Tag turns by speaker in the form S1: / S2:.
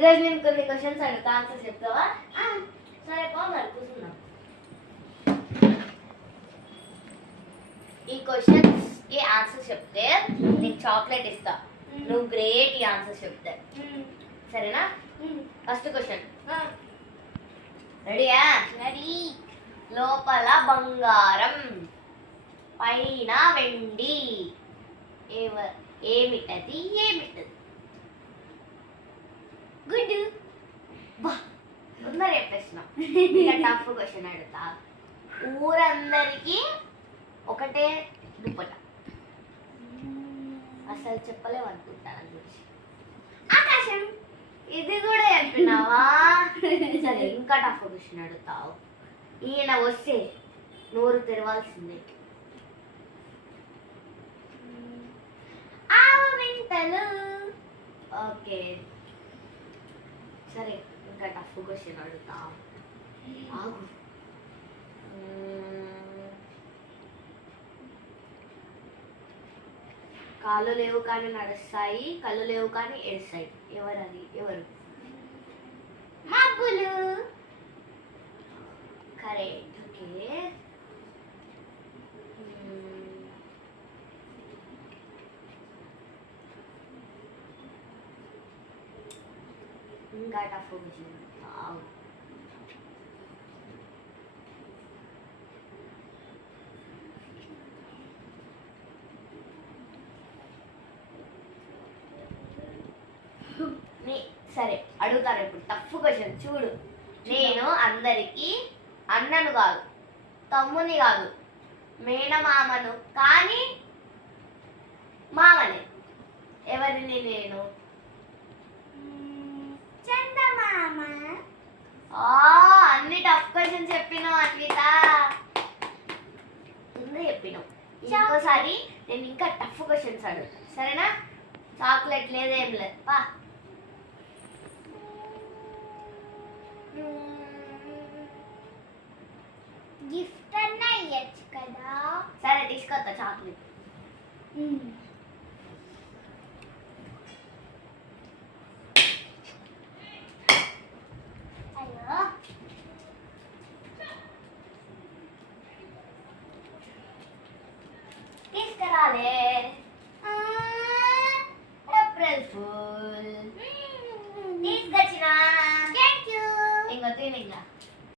S1: ఈరోజు నేను కొన్ని క్వశ్చన్స్ అడుగుతా ఆన్సర్ చెప్తావా? సరే బాగున్నారు కూర్చున్నాం ఈ క్వశ్చన్స్కి ఆన్సర్ చెప్తే నీకు చాక్లెట్ ఇస్తా. నువ్వు గ్రేట్ ఈ ఆన్సర్ చెప్తే. సరేనా? ఫస్ట్ క్వశ్చన్ రెడీయా
S2: రెడీ
S1: లోపల బంగారం పైన వెండి. ఏమిటది? ఏమిటది?
S2: గుడ్.
S1: బా తొందర చెప్పేసిన ఇక టఫ్ క్వశ్చన్ అడుగుతా. ఊరందరికీ ఒకటే దుప్పట. అసలు చెప్పలేవు అనుకుంటా దాని గురించి.
S2: ఆకాశం
S1: ఇది కూడా చెప్పినావా? సరే ఇంకా టఫ్ క్వశ్చన్ అడుగుతావు. ఈయన వస్తే నోరు తెరవాల్సిందే.
S2: ఆవు వింతలు
S1: ఓకే. సరే ఇంకా టఫ్ క్వశ్చన్ అడుగుతా. ఆగు. కాళ్ళు లేవు కానీ నడుస్తాయి కళ్ళు లేవు కానీ ఏడుస్తాయి. ఎవరు అది ఎవరు? ఇంకా టఫ్ వచ్చింది సరే అడుగుతారు ఇప్పుడు. టఫ్ క్వశ్చన్ చూడు. నేను అందరికీ అన్నను కాదు తమ్ముని కాదు మేనమామను కానీ మామనే. ఎవరిని నేను? క్వశ్చన్స్ చెప్పినావు అన్విత. ముందు చెప్పినావు? ఇంకోసారి నేను ఇంకా టఫ్ క్వశ్చన్స్ అడుగుతా. సరేనా? చాక్లెట్ లేదేం లేదు. పా.
S2: గిఫ్ట్ అన్న ఇయ్యచ్చు కదా.
S1: సరే తీసుకొస్తా చాక్లెట్.
S2: ね。